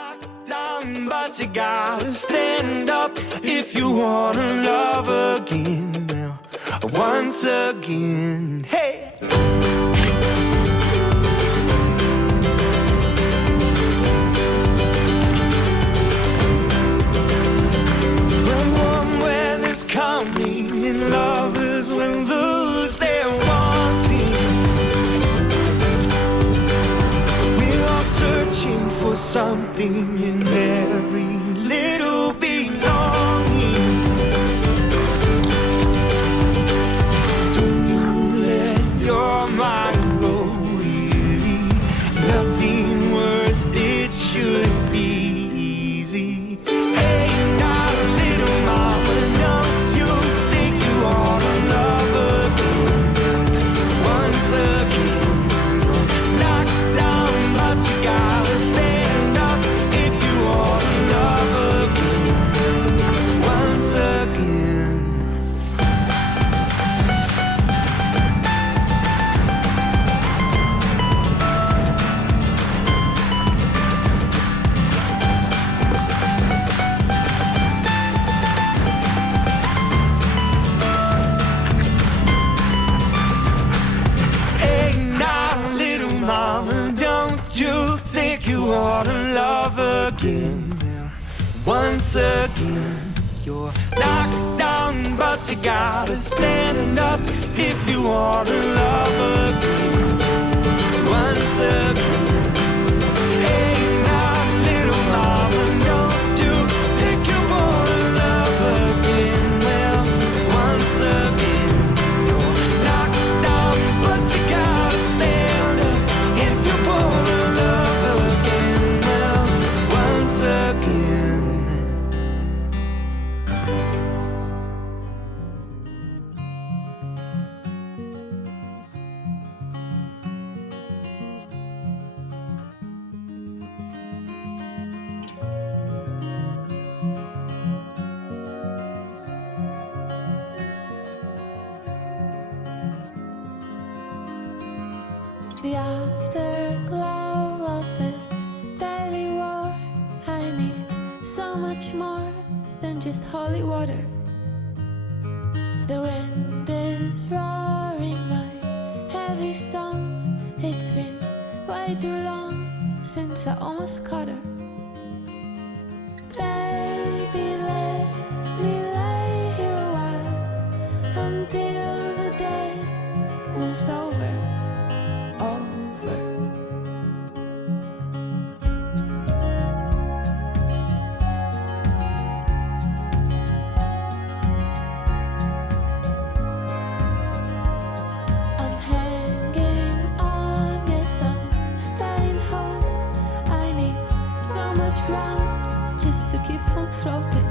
Knocked down, but you gotta stand up if you wanna love again. Now, once again, hey. When warm weather's coming and lovers will lose their wanting, we're all searching for something in every little belonging. Don't you let your mind go weary. Nothing worth it should be easy. Hey, now little mama, don't you think you ought to love again? Once again, you're knocked down, but you gotta stand up if you ought to love again. Once again. Hey, now, little mama, don't you think you ought to love again? Once again, you're knocked down, but you gotta stand up if you ought to love again. Once again. Hey, now, little mama, don't you think you ought to love again? Well, once again, you're knocked down, but you gotta stand up if you ought to love again. Well, once again. The afterglow of this daily war. I need so much more than just holy water. The wind is roaring my heavy song. It's been way too long since I almost caught her. Baby, let me lay here a while until the day moves over. I'm hanging on, yes, I'm staying home. I need so much ground just to keep from floating.